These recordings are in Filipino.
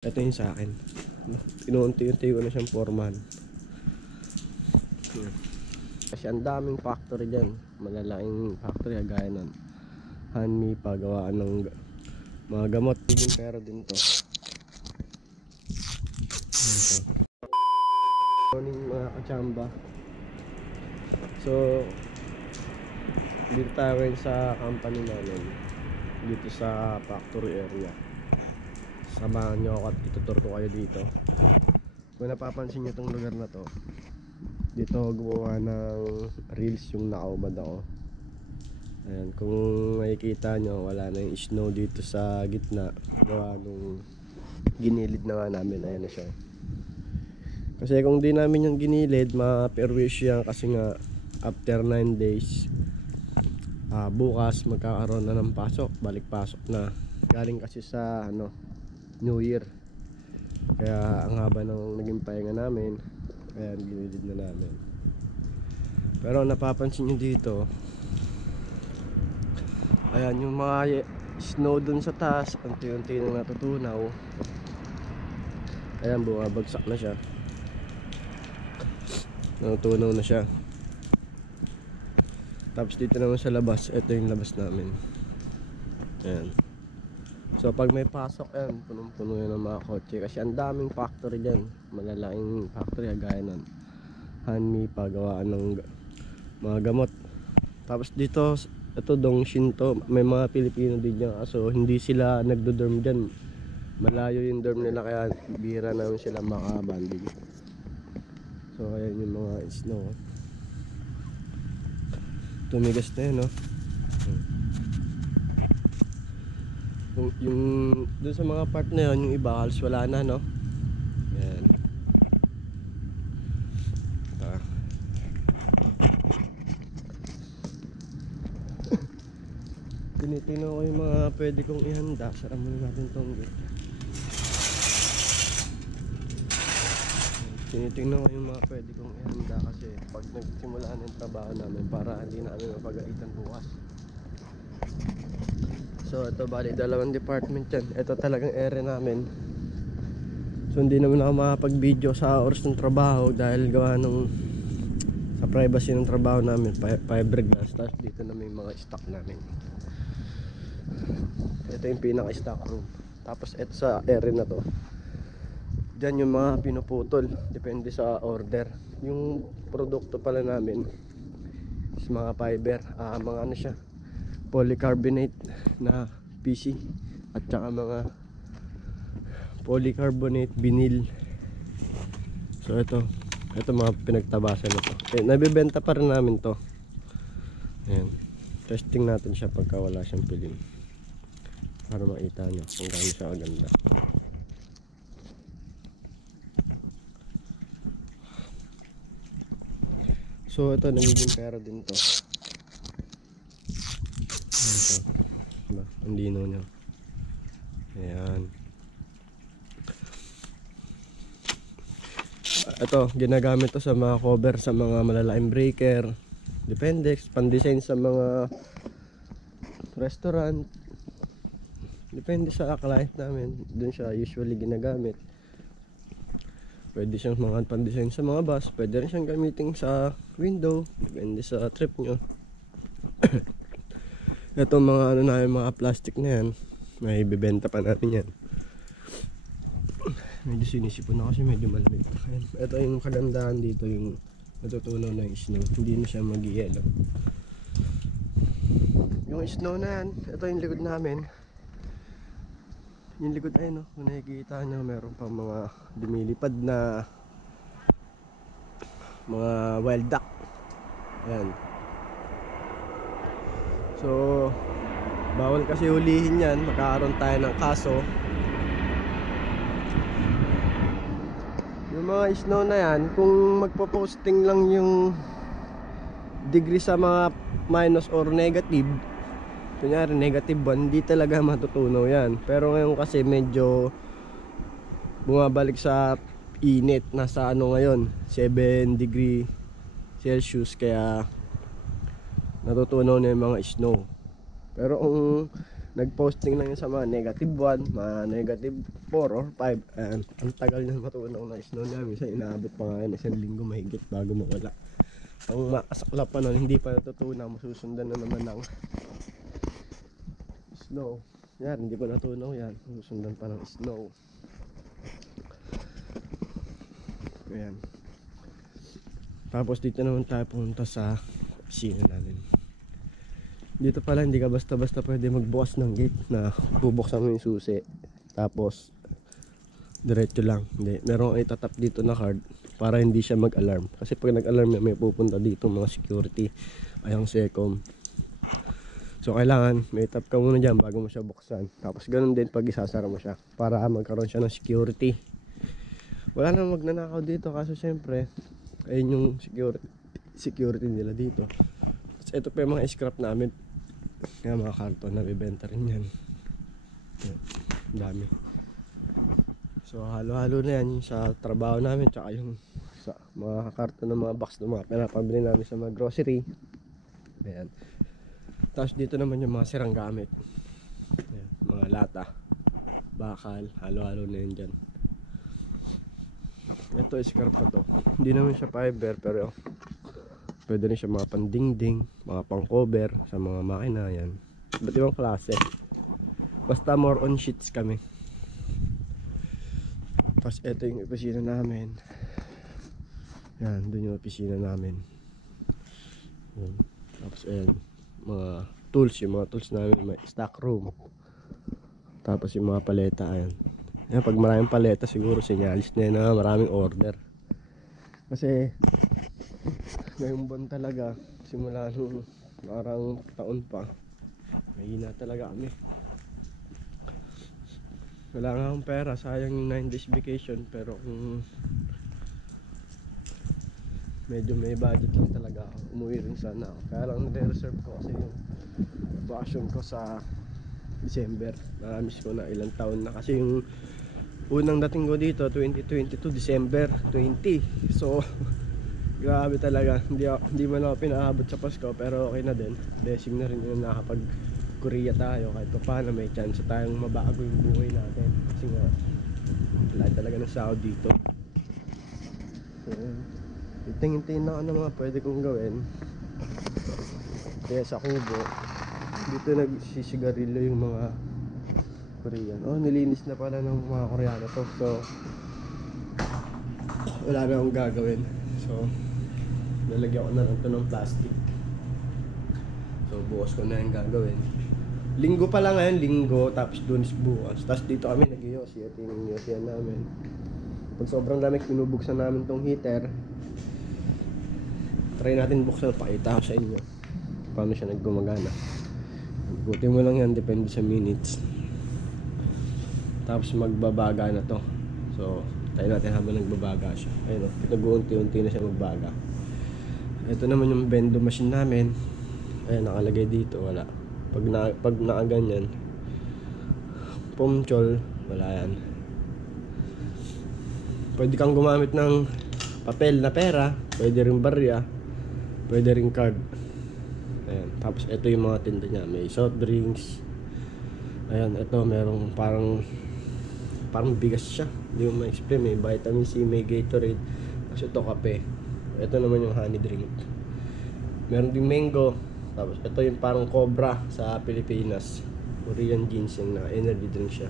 Ito yung sa akin. Inuunti-unti ko na siyang formahan. Kasi ang daming factory dyan. Malalaking factory gaya nun. Hanmi, pagawaan ng mga gamot. Biging pera din to. Morning mga kachamba. So dito tayo ngayon sa company namin. Dito sa factory area. Samahan nyo ako at itutur ko kayo dito. Kung napapansin nyo itong lugar na to, dito gumawa ng reels yung nakaubad ako. Ayan, kung makikita nyo, wala na yung snow dito sa gitna. Gawa nung ginilid na nga namin. Ayan na siya. Kasi kung di namin yung ginilid, ma-perwish yan. Kasi nga after 9 days, bukas magkakaroon na ng pasok. Balik pasok na. Galing kasi sa New Year. Kaya ang haba ng naging pahinga namin. Kaya ginilid na namin. Pero napapansin nyo dito, ayan yung mga snow dun sa taas, unti-unti nang natutunaw. Ayan, bumabagsak na siya. Natutunaw na siya. Tapos dito naman sa labas, ito yung labas namin. Ayan. So pag may pasok yan, punong-puno yan ng mga kotse. Kasi ang daming factory dyan. Malalaking factory gaya nun. Hanmi, pagawaan ng mga gamot. Tapos dito, ito Dongshin to. May mga Pilipino din dyan. So hindi sila nagdo-dorm dyan. Malayo yung dorm nila, kaya bihira namin sila makabanding. So ayan yung mga snow. Tumigas na yun, no? Yung dun sa mga part na yun, yung iba halos wala na, no? Ayan. Tinitingnan ko yung mga pwede kong ihanda. Sara muna natin tong gate. Tinitingnan ko yung mga pwede kong ihanda kasi pag nagsimula na yung trabaho namin, para hindi namin mapagalitan bukas. So ito bali dalawang department yan. Ito talagang area namin. So hindi naman ako makapag-video sa oras ng trabaho dahil gawa nung sa privacy ng trabaho namin, fiberglass. Tapos dito na may mga stock namin. Ito yung pinaka-stock room. Tapos ito sa area na to, dyan yung mga pinuputol. Depende sa order. Yung produkto pala namin is mga fiber, mga ano siya, polycarbonate na PC at saka mga polycarbonate vinyl. So ito mga pinagtabasan na to. Nabibenta pa rin namin to. Ayan. Testing natin siya pagka wala siyang film, para makita nyo kung gaano siya kaganda. So ito, nagiging pera din to. Ito, diba? Ang linaw nyo. Ayan. Ito, ginagamit to sa mga cover sa mga malalaking breaker. Depende, pan-design sa mga restaurant. Depende sa client namin. Doon siya usually ginagamit. Pwede siyang mga pan-design sa mga bus. Pwede rin siyang gamitin sa window. Depende sa trip nyo. Ito mga mga plastic na yan, may bibenta pa natin yan. Medyo sinisipon na kasi medyo malamig. Ito yung kagandahan dito, yung natutunaw na yung snow. Hindi na siya mag-yellow. Yung snow na yan, ito yung likod namin. Yung likod ay kung nakikita nyo, meron pang mga dumilipad na mga wild duck. Ayan. So bawal kasi hulihin yan, magkakaroon tayo ng kaso. Yung mga snow na yan, kung magpo-posting lang yung degree sa mga minus or negative, kunyari negative 1, hindi talaga matutunaw yan. Pero ngayon kasi medyo bumabalik sa init. Nasa ngayon 7 degree Celsius, kaya natutunaw na yung mga snow. Pero kung nag-posting lang yun sa mga negative 1, mga negative 4 or 5. And ang tagal na matunaw na snow niya. Minsan inaabot pa nga yan, isang linggo mahigit bago mawala. Ang makasakla pa nun, hindi pa natutunaw, masusundan na naman ng snow. Yan, hindi pa natunaw yan, masusundan pa ng snow. Ayan. Tapos dito naman tayo pumunta sa opisina namin. Dito pala hindi ka basta-basta pwede magbukas ng gate na bubuksan mo yung susi. Tapos diretso lang. Hindi, meron kang itatap dito na card para hindi siya mag-alarm. Kasi pag nag-alarm may pupunta dito mga security, ayang secom. So kailangan may tap ka muna dyan bago mo siya buksan. Tapos ganun din pag isasara mo siya para magkaroon siya ng security. Wala nang magnanakaw dito kaso syempre ayun yung security nila dito. Tapos ito pa yung mga scrap namin. Kaya mga karton na bibenta rin yan. Dami. So halo-halo na yan sa trabaho namin tsaka yung sa mga karton ng mga box ng mga pinapabili namin sa mga grocery. Ayan. Tapos dito naman yung mga sirang gamit. Ayan, mga lata, bakal, halo-halo na yan dyan. Ito scrap pa to. Hindi naman siya fiber pero pwede rin siya mga pandingding, mga pang cover sa mga makina yan. Iba't ibang klase. Basta more on sheets kami. Tapos ito yung opisina namin. Yan, dun yung opisina namin. Yan. Tapos ayan, mga tools, yung mga tools namin, may stock room. Tapos yung mga paleta, ayan. Yan, pag maraming paleta siguro sinyalis na yun na maraming order. Kasi ngayong buwan talaga, simula nung parang taon pa, mahina talaga kami. Wala nga akong pera, sayang yung 9 days vacation. Pero kung medyo may budget lang talaga ako, umuwi rin sana ako. Kaya lang nare-reserve ko kasi yung vacation ko sa December. Namiss ko na ilang taon na kasi yung unang dating ko dito 2022 December 20. So grabe talaga, hindi man ako pinaabot sa Pasko pero okay na din. Blessing na rin yung nakapag Korea tayo kahit pa paano may chance tayong mabago yung buhay natin kasi nga wala talaga ng sahod dito. So tingin-tingin na ano mga pwede kong gawin. Kaya sa Kubo dito nagsisigarilyo yung mga Korean. Oh, nilinis na pala ng mga Koreano to. So wala na akong gagawin. So lalagyan ko na lang ito ng plastic. So bukas ko na yung gagawin. Linggo pa lang ngayon, linggo, tapos Lunes bukas. Tapos dito kami nag-yosi. Ito yung yosian namin. Pag sobrang lamig, pinubuksan namin tong heater. Try natin buksan, pakita ko sa inyo paano siya naggumagana. Buti mo lang yan, depende sa minutes. Tapos magbabaga na to. So tayo natin habang nagbabaga siya. Ayun o, nag-uunti-unti na siya magbaga. Ito naman yung bendo machine namin. Ayun, nakalagay dito, wala. Pag nakaganyan, pumchol, wala yan. Pwede kang gumamit ng papel na pera, pwede rin barya, pwede rin card. Ayan. Tapos ito yung mga tinda niya, may soft drinks. Ayan, ito merong parang bigas siya, hindi mo ma-explain. May vitamin C, may Gatorade. Tapos ito kape. Ito naman yung honey drink. Meron ding mango. Tapos ito yung parang cobra sa Pilipinas, Korean ginseng na energy drink siya.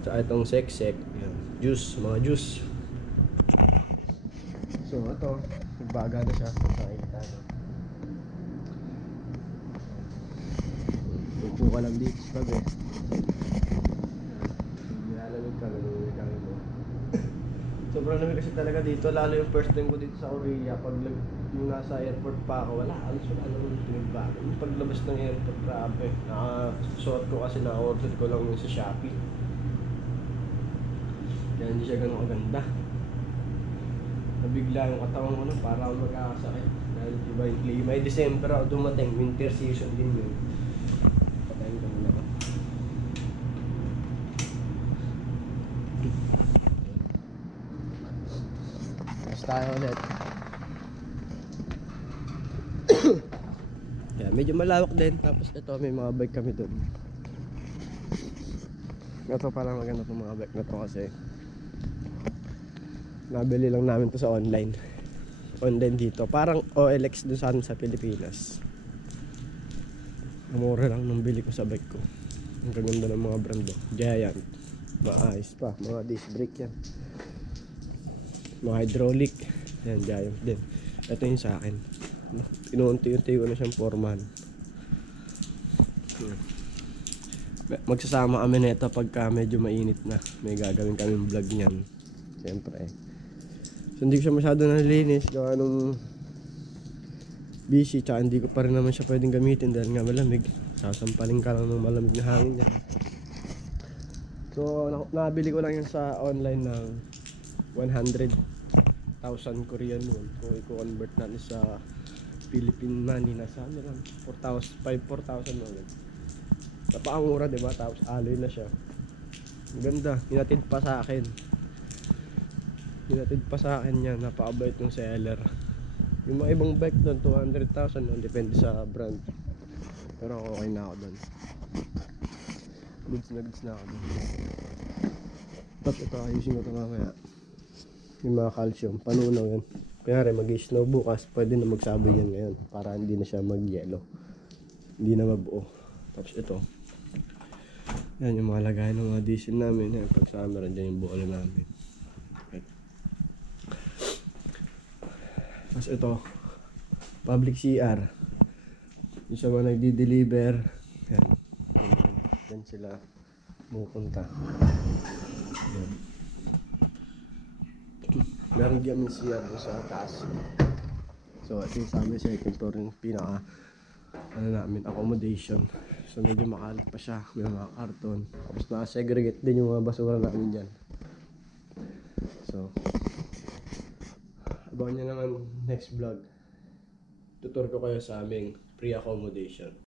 Tsaka itong sek-sek, yan, juice, mga juice. So ito, nagbaga na siya. Nakikita no? Upo ka lang dito sa tabi. Nilalamig ka, naluwi ka mo. Sobrang lamig kasi talaga dito, lalo yung first time ko dito sa Korea. Pag yung nasa airport pa ako, wala naman pinagbago. Yung paglabas ng airport, grabe. Nakasuot ko kasi na-order ko lang yung sa Shopee. Kaya hindi siya ganun kaganda. Nabigla yung katawan ko na para ako magkakasakit. Dahil iba yung klima. Ay December ako dumating, winter season din yun. Patayin ko muna ko. Tapos tayo ulit. Kaya medyo malawak din. Tapos ito may mga bike kami doon. Ito pala maganda itong mga bike na to kasi nabili lang namin to sa online dito, parang OLX dun sa Pilipinas. Mura lang nung bili ko sa bike ko. Ang kaganda ng mga brand, Giant, maayos pa, mga disc brake yan, mga hydraulic yan, Giant din. Ito yung sa akin, inuunti-unti ko na siyang forman. Magsasama kami nito pagka medyo mainit na, may gagawin kaming vlog niyan siyempre. So hindi ko siya masyado nalinis gawa nung busy, tsaka hindi ko pa rin naman siya pwedeng gamitin dahil nga malamig. Sasampalin ka lang ng malamig na hangin yan. So nabili ko lang yan sa online ng 100,000 Korean won. Kung i-convert natin sa Philippine money, nasa ano lang, 4,000 lang. Napakamura, diba? Tapos alloy na siya. Ang ganda, hinatid pa sa akin yan, napakabait ng seller. Yung mga ibang bike doon 200,000 lang, depende sa brand. Pero okay na ako doon. Goods na ako doon. Tapos ito, ayusin ko ito mamaya. Yung mga calcium, panunaw yan. Kaya mag-snow bukas, pwede na magsaboy yan ngayon para hindi na siya mag-yellow, hindi na mabuo. Tapos ito, yan yung mga lagay ng mga diesel namin. Yan, pag summer, dyan yung buolo namin. Okay. Tapos ito, public CR. Yung sa mga nagdi-deliver, yan, yan sila pupunta. Yan. Meron kami CR sa taas. So ito yung sa amin second floor, yung pinaka namin accommodation. So medyo makalat pa siya, may mga karton. Tapos na-segregate din yung mga basura namin dyan. So abangan nyo naman next vlog. Tutur ko kayo sa aming pre-accommodation.